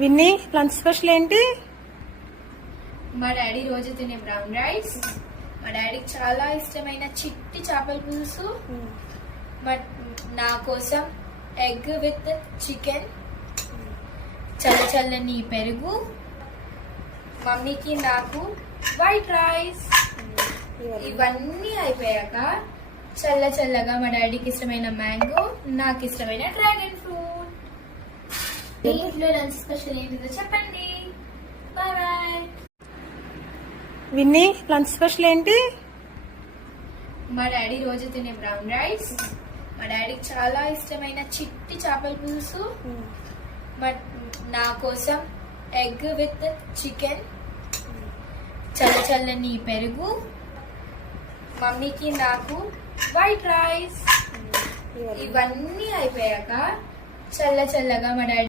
Winnie lunch special ఏంటి? మా daddy రోజు తినే బ్రౌన్ రైస్, మా డాడీకి చాలా ఇష్టమైన చిట్టి చేపల పులుసు, నా కోసం ఎగ్ విత్ చికెన్, చల్లని పెరుగు, మమ్మీకి నాకు వైట్ రైస్. ఇవన్నీ అయిపోయాక చల్లగా మా డాడీకి ఇష్టమైన మ్యాంగో, నాకు ఇష్టమైన డ్రాగన్ ఫ్రూట్. మీ ఇంట్లో లంచ్ స్పెషల్ ఏంటిదో చెప్పండి. Bye bye. విన్నీ లంచ్ స్పెషల్ ఏంటి? మా డాడీ రోజు తినే బ్రౌన్ రైస్, మా డాడీకి చాలా ఇష్టమైన చిట్టి చేపల పులుసు, నా కోసం ఎగ్ విత్ చికెన్, చల్లని పెరుగు, మమ్మీకి నాకు వైట్ రైస్. ఇవన్నీ అయిపోయాక చల్లగా మా డాడీ